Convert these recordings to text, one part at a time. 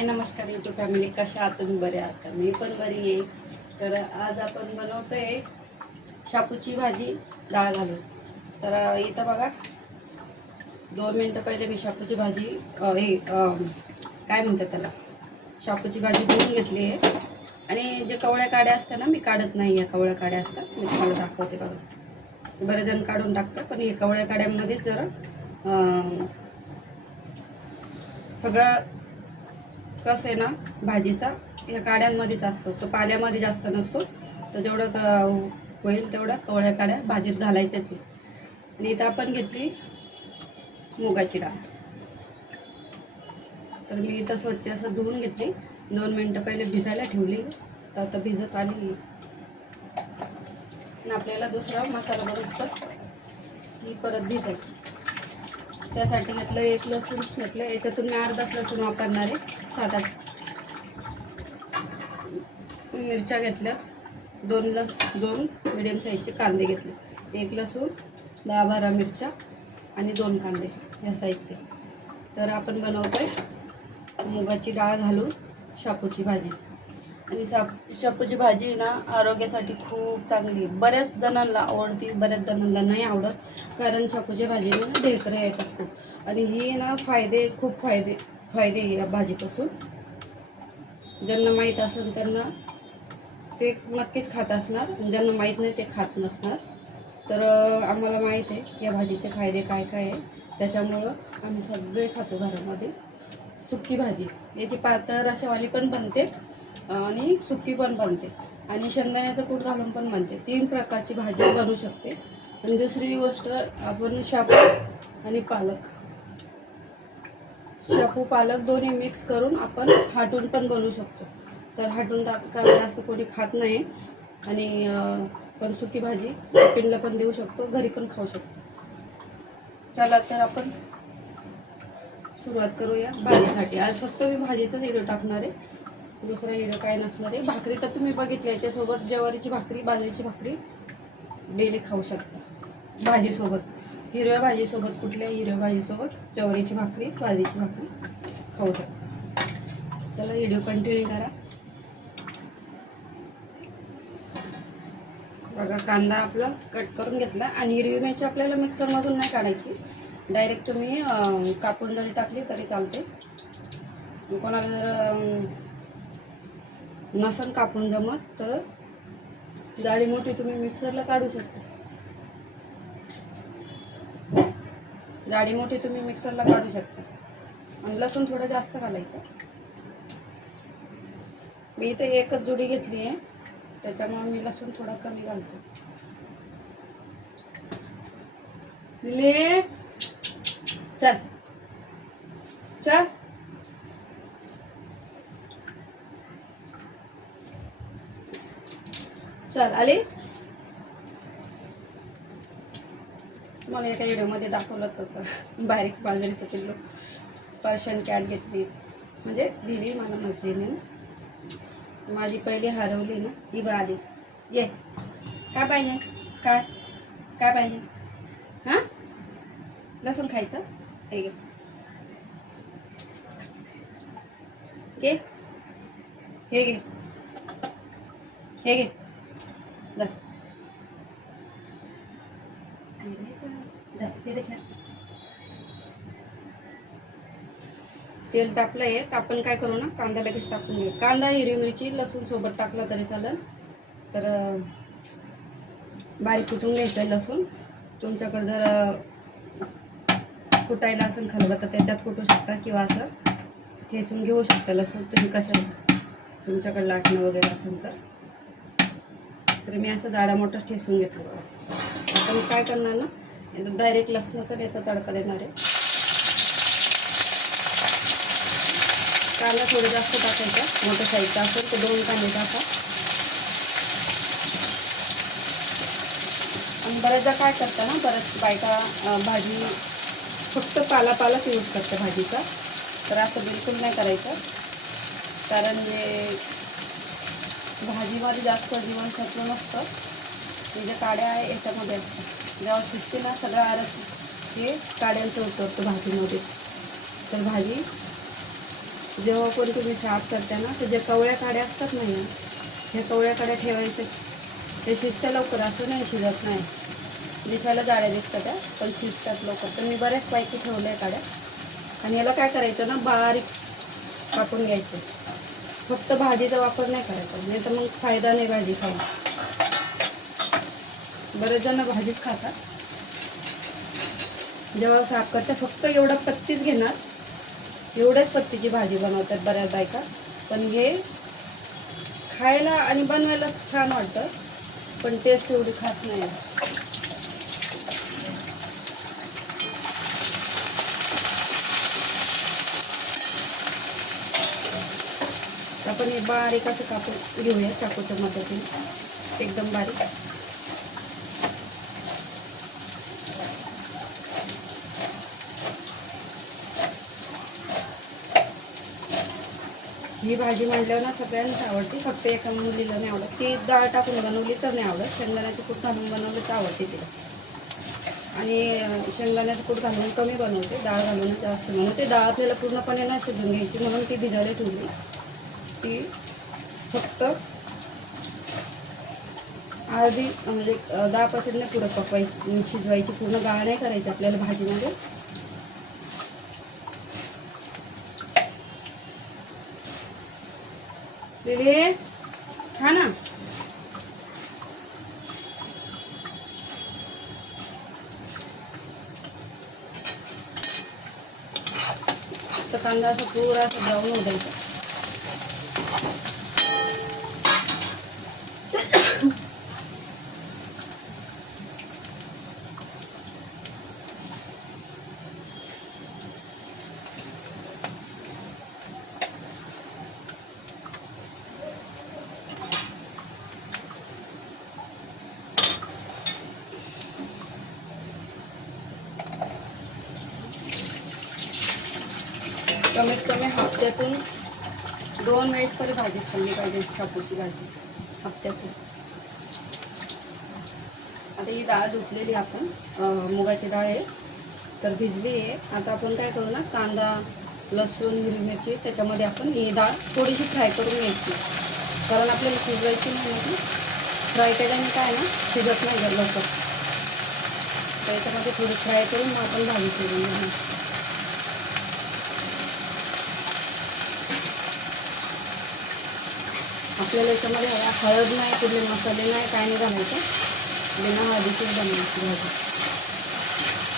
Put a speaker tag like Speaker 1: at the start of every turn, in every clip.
Speaker 1: हाय नमस्कार YouTube family कशा आहात? तुम्ही बरे आहात का? मी पण बरी आहे. तर आज आपण बनवतो आहे शापूची भाजी डाळ घालून. तर इथं बघा. दोन मिनटं पहिले मी शापूची भाजी हे काय म्हणतात त्याला? शापूची भाजी धुवून घेतली आहे. आणि जे कवळ्या काड्या असतात ना मी काढत नाही या कवळ्या काड्या असतात. मी तुम्हाला दाखवते बघा. बरेच जण काढून टाकतात पण हे कवळ्या काड्यांमध्येच जरा सगळं कस आहे ना भाजीचा ह्या काड्यांमध्येच असतो. तो पाल्यामध्ये जास्त नसतो. तर जेवढं होईल तेवढ्या कवळ्या काड्या भाजीत घालायच्याच आहे. आणि इथं आपण घेतली मुगाची डाळ. तर मी इथं स्वच्छ असं धुवून घेतली. दोन मिनटं पहिले भिजायला ठेवली. तर आता भिजत आली आणि आपल्याला दुसरा मसाला बनवतो ही परत भिजायची. त्यासाठी घेतलं एक लसूण घेतलं. याच्यातून मी अर्धाच लसूण वापरणार आहे. साधा मिरच्या घेतल्या. दोन ल दोन मिडियम साईजचे कांदे घेतले. एक लसूण दहा बारा मिरच्या आणि दोन कांदे या साईजचे तर आपण बनवतोय मुगाची डाळ घालून शापूची भाजी. आणि साप शापूची भाजी आहे ना आरोग्यासाठी खूप चांगली आहे. बऱ्याच जणांना आवडती बऱ्याच जणांना नाही आवडत. कारण शापूची भाजीने ना ढेकरं येतात खूप. आणि ही ना फायदे खूप फायदे फायदे या भाजीपासून. ज्यांना माहीत असेल त्यांना ते नक्कीच खात असणार. ज्यांना माहीत नाही ते खात नसणार. तर आम्हाला माहीत आहे या भाजीचे फायदे काय काय आहे. त्याच्यामुळं आम्ही सगळे खातो घरामध्ये. सुक्की भाजी. याची पातळ रशावाली पण बनते आणि सुक्की पण बनते. आणि शेंगदाण्याचं कूट घालून पण बनते. तीन प्रकारची भाजी बनू शकते. आणि दुसरी गोष्ट आपण शापू आणि पालक. शेपू पालक दोन्ही मिक्स करून आपण हाटून पण बनवू शकतो. तर हाटून तात्काळ जास्त कोणी खात नाही आणि पण सुकी भाजी टिफिनला पण देऊ शकतो घरी पण खाऊ शकतो. चला तर आपण सुरुवात करूया भाजीसाठी. आज फक्त मी भाजीचाच व्हिडिओ टाकणार आहे. दुसरा व्हिडिओ काय नसणार आहे. भाकरी तर तुम्ही बघितली याच्यासोबत ज्वारीची भाकरी बाजरीची भाकरी डेली खाऊ शकता. भाजीसोबत. हिरव्या भाजीसोबत कुठल्या हिरव्या भाजीसोबत? ज्वारीची भाकरी बाजरीची भाकरी. खाऊ शकता. चला व्हिडिओ कंटिन्यू करा. बघा कांदा आपला कट करून घेतला आणि हिरवी मिरची आपल्याला मिक्सरमधून नाही काढायची. डायरेक्ट तुम्ही कापून जरी टाकली तरी चालते. कोणाला जर नसन कापून जमत तर डाळी मोठी तुम्ही मिक्सरला काढू शकता. जाडी मोठी तुम्ही मिक्सरला काढू शकता. आणि लसूण थोडं जास्त घालायचं. मी इथे एकच जुडी घेतली आहे. त्याच्यामुळे मी लसूण थोडा कमी घालतो. ले चल. चल. चल आली? मला एका व्हिडिओमध्ये दाखवलं होतं बारीक बाजरीचं किलो पर्शन कॅट घेतली. म्हणजे दिली मला मैत्रिणीने. माझी पहिली हरवली ना ही बा आली ये. काय पाहिजे? काय? काय पाहिजे? हां? लसूण खायचं? हे घे. घे. हे घे. हे घे. तेल तापलं आहे तर आपण काय करू ना कांदा लगेच टाकून घेऊ. कांदा हिरवी मिरची लसूण सोबत टाकला तरी चालेल. तर बारीक कुटून घ्यायचं आहे लसूण? तुमच्याकडे जर कुटायला असेल खलबं तर त्याच्यात कुटू शकता किंवा असं ठेसून घेऊ शकता लसूण. तुम्ही कशा तुमच्याकडे लाटणं वगैरे असेल तर. तर मी असं जाडा मोठं ठेसून घेतलं बघा. आता मी काय करणार ना डायरेक्ट लसणाचा याचा तडका देणार आहे. कांदा थोडं जास्त टाकायचा. मोठ्या साईजचा असेल तर दोन कांदे टाका. आणि बऱ्याचदा काय करता ना बऱ्याच बायका भाजी फक्त पाला पालाच यूज करते भाजीचा. तर असं बिलकुल नाही करायचं. कारण जे भाजीमध्ये जास्त जीवनसत्व नसतं. ते जे काड्या आहे याच्यामध्ये असतात जेव्हा शिजते ना सगळं आरस हे काड्यांचं उतरतं भाजीमध्ये. तर भाजी जेव्हा पण तुम्ही साफ करता ना तर ज्या कवळ्या काड्या असतात ना या ह्या कवळ्या काड्या ठेवायच्या ते शिजतं लवकर असं नाही शिजत नाही. दिसायला जाड्या दिसतात त्या पण शिजतात लवकर. तर मी बऱ्याच पैकी ठेवल्या काड्या. आणि याला काय करायचं ना बारीक कापून घ्यायचं. फक्त भाजीचा वापर नाही करायचा नाही तर मग फायदा नाही भाजी खाऊन. बरेच जण भाजीच खातात. जेव्हा साफ करते फक्त एवढा पत्तीच घेणार. एवढ्याच पत्तीची भाजी बनवतात बऱ्याच बायका. पण हे खायला आणि बनवायला छान वाटतं पण टेस्ट एवढी खास नाही. आपण हे बारीक असं कापून घेऊया चाकूच्या मदतीने. एकदम बारीक. ही भाजी म्हणल्यावर ना सगळ्यांना आवडते. फक्त एका मुलीला नाही आवडत. ती डाळ टाकून बनवली तर नाही आवडत. शेंगदाण्याचं कूट घालून बनवलं तर आवडते तिला. आणि शेंगदाण्याचं कूट घालून कमी बनवते. डाळ घालून जास्त बनवते. डाळ आपल्याला पूर्णपणे नाही शिजून घ्यायची म्हणून ती भिजायला ठेवली ती फक्त अर्धी म्हणजे दहा पर्सेंटने नाही पुरं पकवायची शिजवायची. पूर्ण गाळ नाही करायची आपल्याला भाजीमध्ये. लिली खा ना तर कांदा असं पुरा असं ब्राऊन होऊ द्यायचा कमीत कमी हप्त्यातून दोन वेळेस तरी भाजी खाल्ली पाहिजे शापूची भाजी हप्त्यातून. आता ही डाळ धुतलेली आपण मुगाची डाळ आहे तर भिजली आहे. आता आपण काय करू ना कांदा लसूण हिरवी मिरची त्याच्यामध्ये आपण ही डाळ थोडीशी फ्राय करून घ्यायची. कारण आपल्याला शिजवायची नाही ती. फ्राय केल्याने काय ना शिजत नाही जर लवकर. त्याच्यामध्ये थोडी फ्राय करून मग आपण भाजी शिजवून घेणार आपल्याला याच्यामध्ये हळद नाही कुठले मसाले नाही काय नाही घालायचं. म्हणजे बिना हळदीचीच बनवायची भाजी.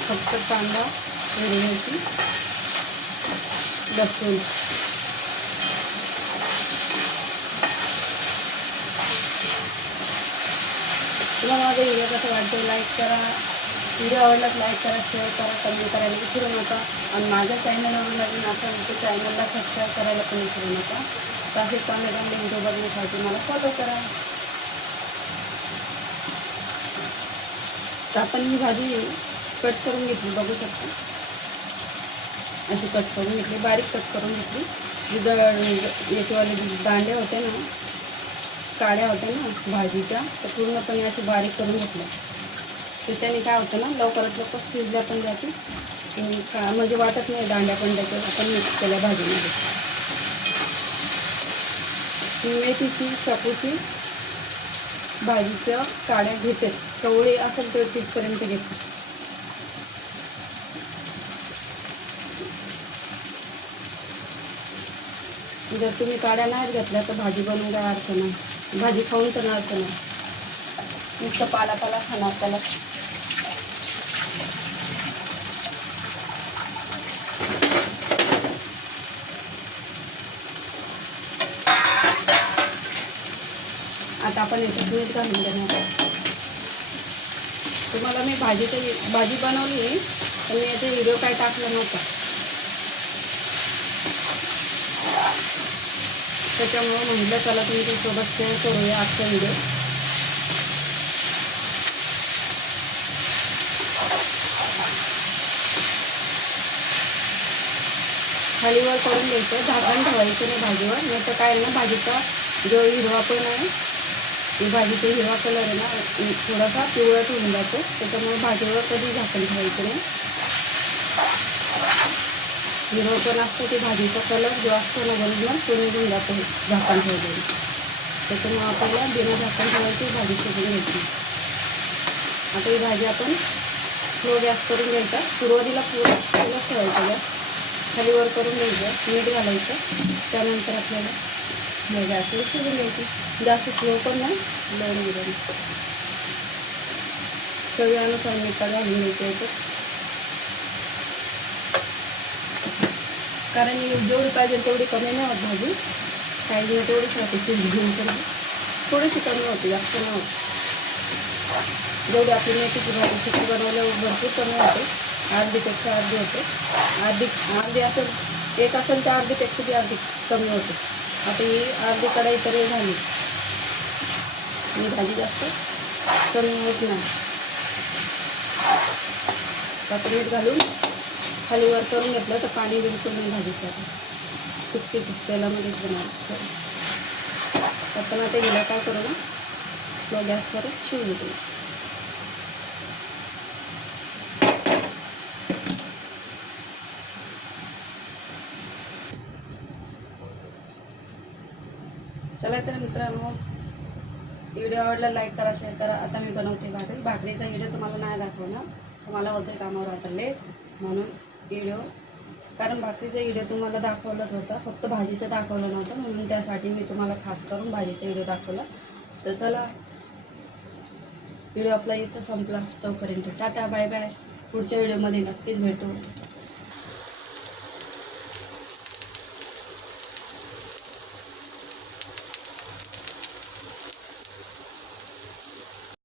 Speaker 1: फक्त कांदा हिरवी मिरची लसूण. तुम्हाला माझा व्हिडिओ कसं वाटतो लाईक करा. व्हिडिओ आवडलाच लाईक करा शेअर करा कमेंट करायला विसरू नका. आणि माझ्या चॅनलवरून नवीन असाल तर चॅनलला सबस्क्राईब करायला पण विसरू नका. तर असे चांगले व्हिडिओ बघण्यासाठी मला फॉलो करा. तर आपण ही भाजी कट करून घेतली बघू शकता. अशी कट करून घेतली बारीक कट करून घेतली. जी द याच्यावाले जे दांडे होते ना काड्या होत्या ना भाजीच्या तर पूर्णपणे अशी बारीक करून घेतल्या. तर त्याने काय होतं ना लवकरात लवकर शिजल्या पण जाते का म्हणजे वाटत नाही दांड्या पण त्याच्यात आपण मिक्स केल्या भाजीमध्ये. मेथीची शापूची भाजीच्या काड्या घेते. कवळी असेल तर तिथपर्यंत घेते. जर तुम्ही काड्या नाही घेतल्या तर भाजी बनवून काय अर्थ नाही. भाजी खाऊन तर अर्थ नाही. नुसतं पाला पाला खाणार त्याला. आता आपण याचं दूध घालून देणार तुम्हाला मी भाजीचं भाजी बनवली पण मी याचा व्हिडिओ काय टाकला नव्हता. त्याच्यामुळं म्हटलं चला तुमच्यासोबत शेअर करूया आजचा व्हिडिओ. खालीवर करून द्यायचं झाकण ठेवायचं नाही भाजीवर नाही तर काय आहे ना भाजीचा जो हिरवा पण आहे ही भाजीचा हिरवा कलर आहे ना थोडासा पिवळट होऊन जातो. त्याच्यामुळे भाजीवर कधी झाकण ठेवायचं नाही. हिरवं पण असतं ते भाजीचा कलर जो असतो ना बरोबर तो निघून जातो झाकण ठेवलेलं. त्याच्यामुळे आपल्याला बिना झाकण ठेवायची भाजी शिजून घ्यायची आता ही भाजी आपण स्लो गॅस करून घ्यायचा. सुरुवातीला पुरा ठेवायचं ठेवायचा गॅस. खाली वर करून घ्यायचं मीठ घालायचं. त्यानंतर आपल्याला हे गॅसवर शिजून घ्यायची. जास्त स्लो पण नाही लो मिडियम सगळ्यानुसार मीठ घालून घ्यायचं कारण जेवढी पाहिजे तेवढी कमी नाही होत भाजी. साईजने तेवढीच राहते चीज घेऊन तर थोडीशी कमी होते जास्त नाही होत. जेवढी आपली मेथीची भाजी सुकी बनवल्यावर भरपूर कमी होते. अर्धीपेक्षा अर्धी होते. अर्धी अर्धी असेल एक असेल तर अर्धीपेक्षा ती अर्धी कमी होते. आता ही अर्धी कढाई तरी झाली. आणि भाजी जास्त कमी होत नाही. आता मीठ घालून खाली वर करून घेतलं तर पाणी बिलकुल नाही भाजीचं सुट्टी मध्येच बनवायचं आपण आता गेलं काय करू ना स्लो गॅसवर शिवू देऊ. चला तर मित्रांनो व्हिडिओ आवडला लाईक करा शेअर करा. आता मी बनवते भाकरी. भाकरीचा व्हिडिओ तुम्हाला नाही दाखवणार. तुम्हाला होते कामावर आता लेट म्हणून व्हिडिओ कारण भाकरीचा व्हिडिओ तुम्हाला दाखवलाच होता. फक्त भाजीचं दाखवलं नव्हतं. म्हणून त्यासाठी मी तुम्हाला खास करून भाजीचा व्हिडिओ दाखवला. तर चला व्हिडिओ आपला इथं संपला. तोपर्यंत टाटा बाय बाय पुढच्या व्हिडिओमध्ये नक्कीच भेटू.